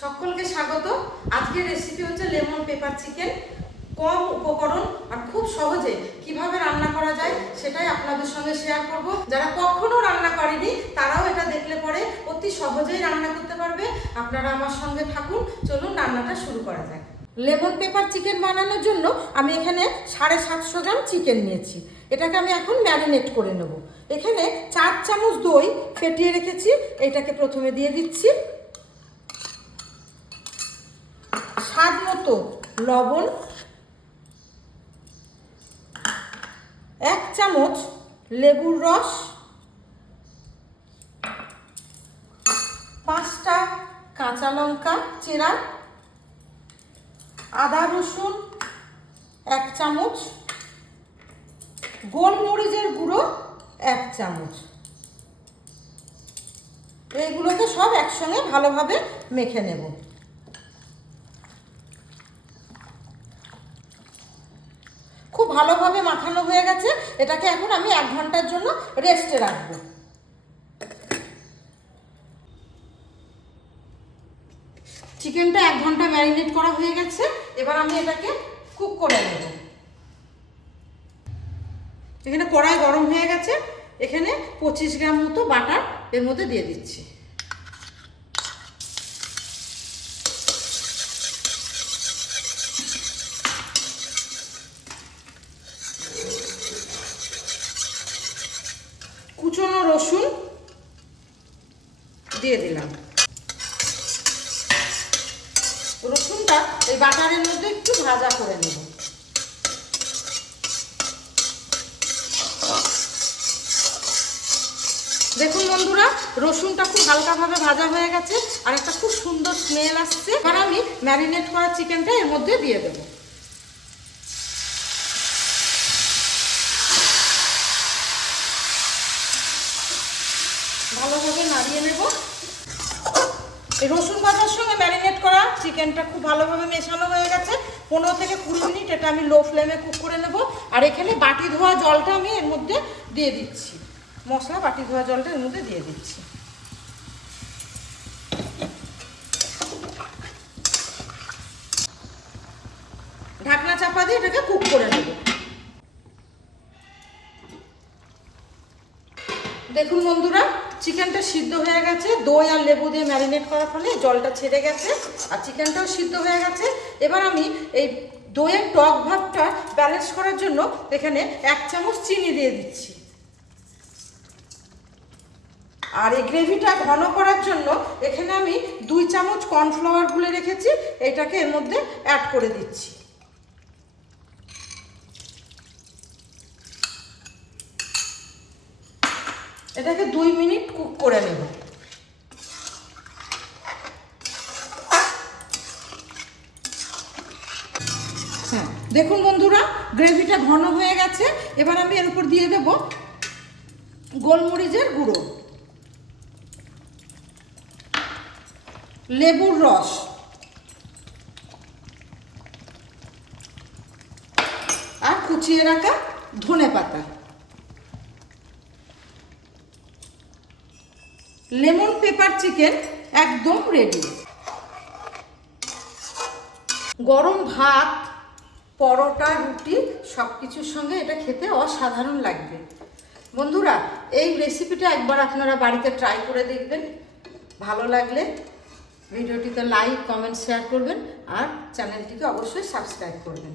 সকলকে স্বাগত। আজকের রেসিপি হচ্ছে লেমন পেপার চিকেন। কম উপকরণ আর খুব সহজে কিভাবে রান্না করা যায় সেটাই আপনাদের সঙ্গে শেয়ার করব। যারা কখনো রান্না করেনি তারাও এটা দেখলে পরে অতি সহজেই রান্না করতে পারবে। আপনারা আমার সঙ্গে থাকুন, চলুন রান্নাটা শুরু করা যাক। লেমন পেপার চিকেন বানানোর জন্য আমি এখানে 750 গ্রাম চিকেন নিয়েছি। এটাকে আমি এখন ম্যারিনেট করে নেব। এখানে 4 চামচ দই ফেটিয়ে রেখেছি, এটাকে প্রথমে দিয়ে দিচ্ছি। স্বাদ মতো লবণ, 1 চামচ লেবুর রস, 5টা কাঁচা লঙ্কা চেরা, আদা রসুন 1 চামচ, গোলমরিচের গুঁড়ো 1 চামচ। এইগুলোকে সব একসঙ্গে ভালোভাবে মেখে নেব। খুব ভালোভাবে মাখানো হয়ে গেছে। এটাকে এখন আমি 1 ঘন্টার জন্য রেস্টে রাখবো। চিকেনটা 1 ঘন্টা ম্যারিনেট করা হয়ে গেছে। এবার আমি এটাকে কুক করে নেব। এখানে কড়াই গরম হয়ে গেছে। এখানে 25 গ্রাম মতো বাটার এর মধ্যে দিয়ে দিচ্ছি। কুচনো রসুন দিয়ে দিলাম। রসুনটা এই বাটারের মধ্যে একটু ভাজা করে নেব। দেখুন বন্ধুরা, রসুনটা খুব হালকাভাবে ভাজা হয়ে গেছে আর একটা খুব সুন্দর স্মেল আসছে। এবার আমি ম্যারিনেট করা চিকেনটা এর মধ্যে দিয়ে দেবো। ভালোভাবে নাড়িয়ে নেব। এই রসুন ভাজার সঙ্গে ম্যারিনেট করা চিকেনটা খুব ভালোভাবে মেশানো হয়ে গেছে। 15 থেকে 20 মিনিট এটা আমি লো ফ্লেমে কুক করে নেব। আর এখানে বাটি ধোয়া জলটা আমি এর মধ্যে দিয়ে দিচ্ছি। মশলা বাটি ধোয়া জলটা এর মধ্যে দিয়ে দিচ্ছি। ঢাকনা চাপা দিয়ে এটাকে কুক করে নেব। দেখুন বন্ধুরা, চিকেনটা সিদ্ধ হয়ে গেছে। দই আর লেবু দিয়ে ম্যারিনেট করার ফলে জলটা ছেড়ে গেছে আর চিকেনটাও সিদ্ধ হয়ে গেছে। এবার আমি এই দইয়ের টক ভাবটা ব্যালেন্স করার জন্য এখানে 1 চামচ চিনি দিয়ে দিচ্ছি। আর এই গ্রেভিটা ঘন করার জন্য এখানে আমি 2 চামচ কর্নফ্লাওয়ার গুলে রেখেছি, এটাকে এর মধ্যে অ্যাড করে দিচ্ছি। এটাকে 2 মিনিট কুক করে নেব। হ্যাঁ, দেখুন বন্ধুরা, গ্রেভিটা ঘন হয়ে গেছে। এবার আমি এর উপর দিয়ে দেব গোলমরিচের গুঁড়ো, লেবুর রস, আর কুচিয়ে রাখা ধনেপাতা। লেমন পেপার চিকেন একদম রেডি। গরম ভাত, পরোটা, রুটি সব কিছুর সঙ্গে এটা খেতে অসাধারণ লাগবে। বন্ধুরা, এই রেসিপিটা একবার আপনারা বাড়িতে ট্রাই করে দেখবেন। ভালো লাগলে ভিডিওটিতে লাইক, কমেন্ট, শেয়ার করবেন আর চ্যানেলটিকে অবশ্যই সাবস্ক্রাইব করবেন।